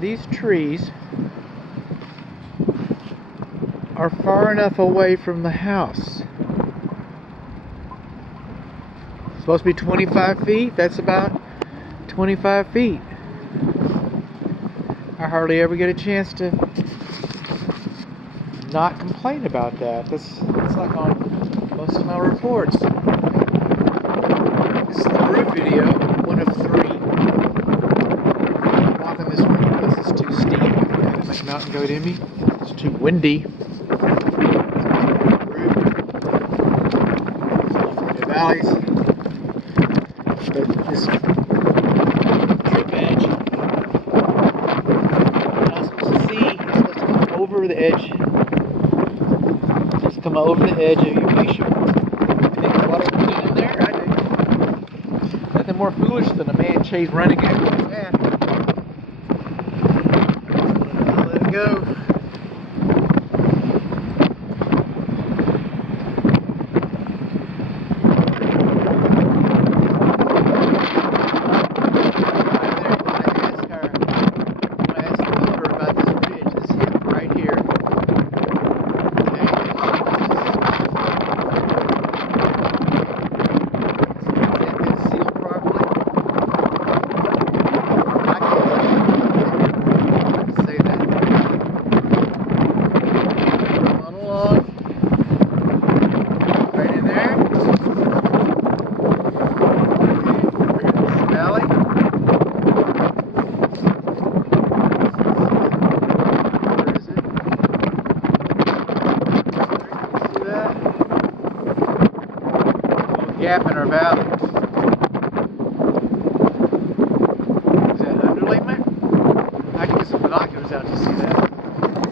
these trees are far enough away from the house. It's supposed to be 25 feet. That's about 25 feet. I hardly ever get a chance to not complain about that. That's like on most of my reports. This is the roof video, one of 3. I'm walking this way because it's too steep. And the mountain goat in me. It's too windy. The valleys. But this drip edge, you're not supposed to see. It's supposed to come over the edge. Just come over the edge of your patient. Think water will get in there? I do. Nothing more foolish than a man running after his cat. I'll let it go. Gap in our valley. Is that underlayment? I can get some binoculars out to see.